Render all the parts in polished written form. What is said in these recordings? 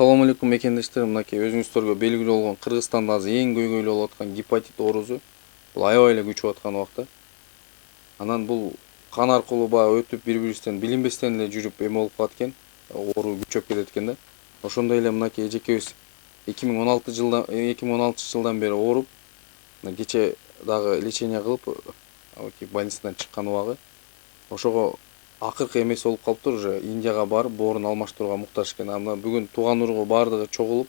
Assalamu алейкум мекендештер, мынакей өзүңүздөргө белгилүү болгон Кыргызстанда азыр эң көйгөйлүү болуп аткан гепатит оорусу бул аябай эле күчүп аткан убакта. Анан бул кан аркылуу баягы өтүп бири-бирибизден билинбестен эле жүрүп эме болуп калат экен, оору күчөп кетет экен да. Ошондой эле мынакей эжекебиз 2016 жылдан бери ооруп, кече дагы лечение кылып, больницадан чыккан убагы. Ошого акыркы эмеси болуп калыптыр, уже Индияга барып боорун алмаштырууга муктаж экен. Анда бүгүн тууган уругу баардыгы чогулуп,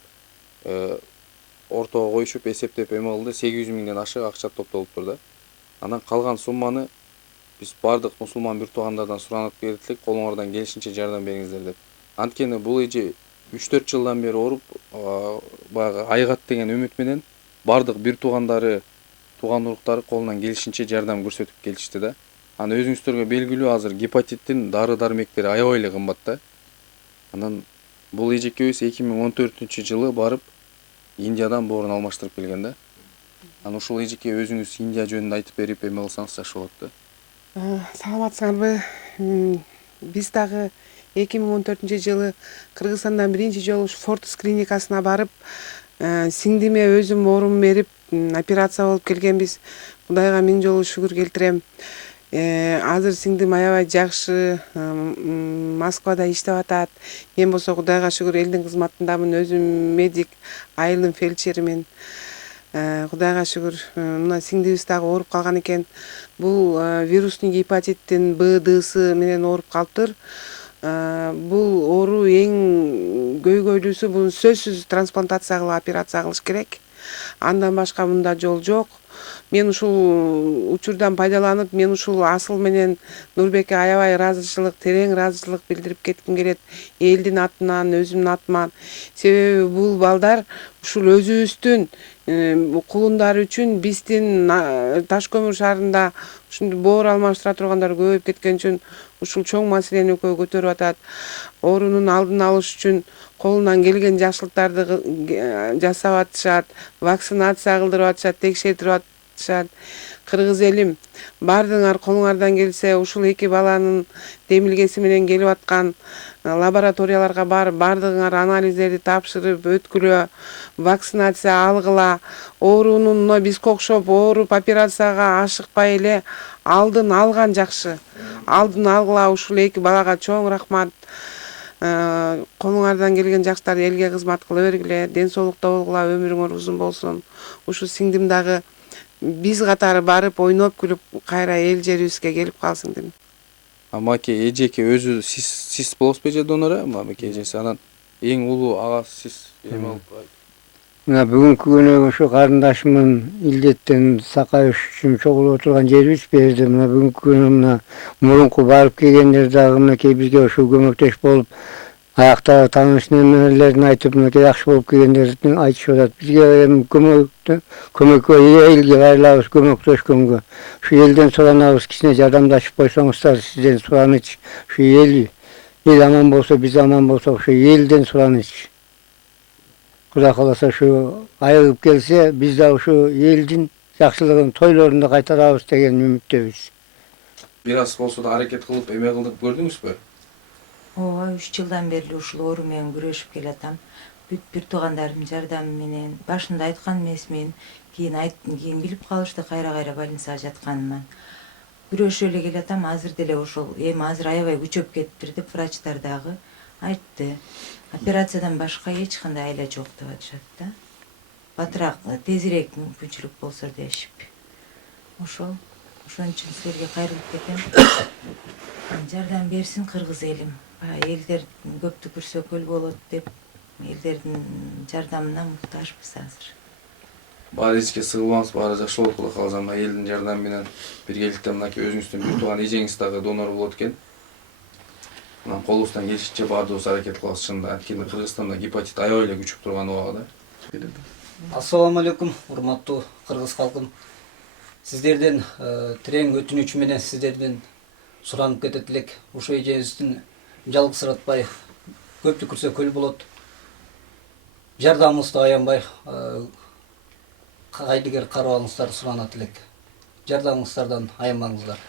ортого коюшуп, эсептеп эме кылды, 800 миңден ашык акча топтолуптур да. Анан калган сумманы биз баардык мусулман бир туугандардан суранып келдик, колуңардан келишинче жардам бериңиздер деп. Анткени бул эже 3-4 жылдан бери ооруп, баягы айыгат деген үмүт менен баардык бир туугандары, тууган уруктары колунан келишинче жардам көрсөтүп келишти да. Аны өзүңүздөргө белгилүү, азыр гепатиттин дары-дармектери аябай эле кымбат да. Анан бул эжекебиз 2014-жылы барып Индиядан боорун алмаштырып келген да. Анан ушул эжеке өзүңүз Индия жөнүндө айтып берип эме кылсаңыз жакшы болот да. Саламатсыңарбы? Биз дагы 2014-жылы Кыргызстандан биринчи жолу Фортус клиникасына барып, сиңдиме өзүм орун берип, операция болуп келгенбиз. Кудайга миң жолу шүгүр келтирем. Азыр сиңдим аябай жакшы, Москвада иштеп атат. Мен болсо Кудайга шүгүр элдин кызматындамын, өзүм медик, айылдын фельдшеримин. Кудайга шүгүр, мына сиңдибиз дагы ооруп калган экен. Бул вирусный гепатиттин БДсы менен ооруп калыптыр. Бул оору эң көйгөйлүүсү, бул сөзсүз трансплантация кылып операция кылыш керек. Андан башка мында жол жок. Мен ушул учурдан пайдаланып, мен ушул Асыл менен Нурбекке аябай ыраазычылык, терең ыраазычылык билдирип кетким келет. Элдин атынан, өзүмдүн атыман. Себеби бул балдар ушул өзүбүздүн кулундары үчүн биздин Таш көмүр шаарында ушундай боор алмаштыра тургандар көбөйүп кеткен үчүн ушул чоң маселени экөө көтөрүп атат. Оорунун алдын алыш үчүн колунан келген жакшылыктарды жасап атышат, вакцинация кылдырып атышат, текшертирип атышат. Кыргыз элим, баардыгыңар колуңардан келсе, ушул эки баланын демилгеси менен келип аткан лабораторияларга барып, баардыгыңар анализдерди тапшырып, өткүлө, вакцинация алгыла. Оорунун бизге окшоп ооруп операцияга ашыкпай эле алдын алган жакшы. Алдын алгыла, ушул эки балага чоң рахмат. Колуңардан келген жакштар элге кызмат кыла бергиле, ден соолукта болгула, өмүрүңөр узун болсун. Ушу сиңдим дагы биз катары барып ойноп күлүп кайра эл жерибизге келип калсын дейм. Маке эжеке өзү сиз болосузбу эже донору? Маке эжеси анан эң улуу агасы сиз эме болуп. Мына бүгүнкү күнү ошо карындашымдын илдеттен сакайыш үчүн чогулуп отурган жерибиз бул жерде. Мына бүгүнкү күнү мына мурунку барып келгендер дагы мынакей бизге ошо көмөктөш болуп, аяктагы тааныш нерселерин айтып, мынакей жакшы болуп келгендерин айтышып атат. Бизге эми көмөккө элге кайрылабыз көмөктөшкөнгө. Ушу элден суранабыз, кичине жардамдашып койсоңуздар, сизден сураныч. Ушу эл аман болсо, биз аман болсок, ушу элден сураныч. Кудай кааласа ушу айыгып келсе, биз да ушу элдин жакшылыгын, тойлорунду кайтарабыз деген үмүттөбүз. Бир аз болсо да аракет кылып эме кылдып көрдүңүзбү? Ооба, 3 жылдан бери ушул оору менен күрөшүп келатам. Бүт бир туугандарымдын жардамы менен, башында айткан эмесмин, кийин билип калышты кайра больницага жатканыман. Күрөшүп эле келатам, азыр деле ошол эми азыр аябай күчөп кетиптир деп врачтар дагы айтты. Операциядан башка эч кандай айла жок деп атышат да. Батыраак, тезирээк мүмкүнчүлүк болсо дешип. Ошон үчүн силерге кайрылып кетем. Жардам берсин кыргыз элим. Элдер көптү күрсө көл болот деп, элдердин жардамына муктажбыз азыр. Баары эчке сыгылмаңыз, баары жакшы болуп кала калса, элдин жардамы менен биргеликте мынакей өзүңүздүн бир тууган эжеңиз дагы донор болот экен. Мына колубуздан келишинче баардыгыбыз аракет кылабыз чынында. Анткени Кыргызстанда гепатит аябай эле күчүп турган убагында. Ассаламу алейкум, урматтуу кыргыз калкым. Сиздерден терең өтүнүч менен сиздерден суранып кетет элек. Ошо эжебиздин жалгызсыратпай, көптү күрсө көл болот. Жардамыбызды аянбай, кайдыгер карабаңыздар суранат элек. Жардамыңыздардан аянбаңыздар.